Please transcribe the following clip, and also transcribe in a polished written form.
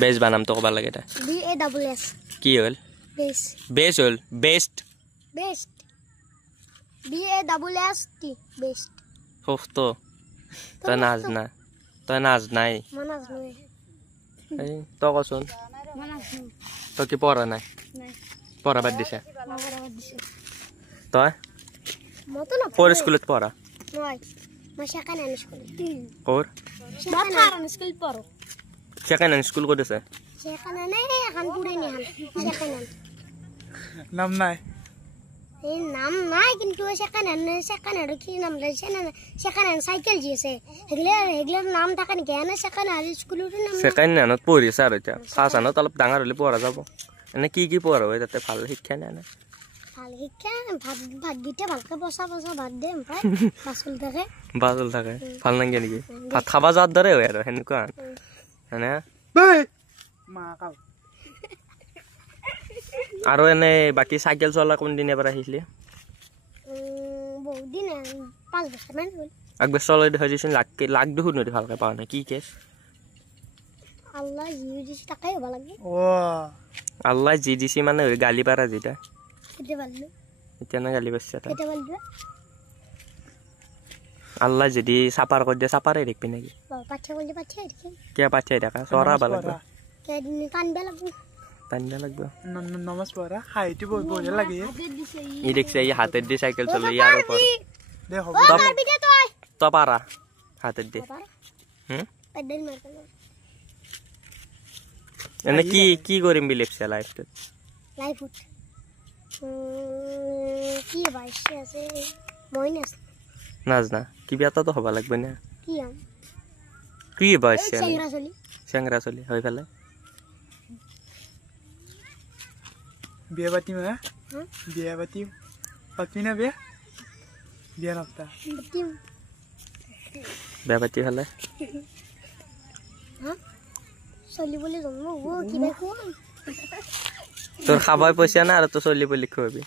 বেস্ট বানাম তো কবা লাগে এটা BASS কি হল বেস বেস্ট হল বেস্ট বেস্ট BASST বেস্ট হফতো তই নাজ নাই মানাস নয় এই তো কচোন মানাস তো কি পড়া নাই নাই পড়া বাদ দিছে বাবা দিছে তই মত না কোর স্কুলত পড়া নয় মাশাকান স্কুল কোর মাথার স্কুল পড়ো সেখানে স্কুল করেছে সেখানে নেই এখন পুরে নি হান সেখানে নাম নাই এই নাম নাই কিন্তু সেখানে কি নাম লাইছে না সেখানে সাইকেল জিছে হেগলে নাম থাকা নি কেন সেখানে আর স্কুলের নাম সেখানে নানত পঢ়িছে আৰু এতিয়া ফাঁচানত অলপ ডাঙৰ হলে পঢ়া যাব এনে কি পঢ়া হয় তাতে ভাল শিক্ষা নাই না ভাল শিক্ষা ভাত গিটা ভালকে বসা ভাত দে ভাই বাসুল থাকে ভাল নাগে নেকি ভাত খাবা যাৱাৰ দৰে হয় আৰু সেনেকুৱা হয়নে মা কাও আৰু এনে বাকি সাইকেল চলা কোন দিনে পৰা আহিছিলে বহুত দিন 5 বছৰ মান হ'ল আগবে চলাই দেখা দিছিল লাগ দেখোন নদী ভালকে পাও না কি কেছ আল্লাহ জিও দিছি তাকাই হ'ব লাগে আল্লাহ জি দিছি মানে গালি পাৰা যেটা এটা বললো এতিয়া না গালি পাৰছে এটা বললো আল্লাহ যদি সাপার কই দে সাপারে দেখবি নাকি পাঠা বললে পাঠা দেখি কে পাঠাই দেখা সরা বালাগবে কে দিন কানবে লাগবে তান্ডা লাগবে নমাজ পড়া হাইটি বই লাগে ই দেখছে এই হাতের দিয়ে সাইকেল চলে ইয়ার উপর দে হবে তো পারা হাতের দিয়ে পেডেল মারতে এনে কি করিম বিলেপছে লাইফতে লাইফ কি বাইছে আছে মইনাস নাজনা কি বিয়াটা তো হবা লাগবে না কি আম কি বাইছে সেংরা চলি হই ফেলে বিয়া পাতি মা বিয়া পাতি না বিয়া নপতা বিয়া পাতি ফেলে হ্যাঁ চলি বলে জন্ম ও কি দেখো তোর খাবাই পয়সা না আর তো চলি বলি খুবই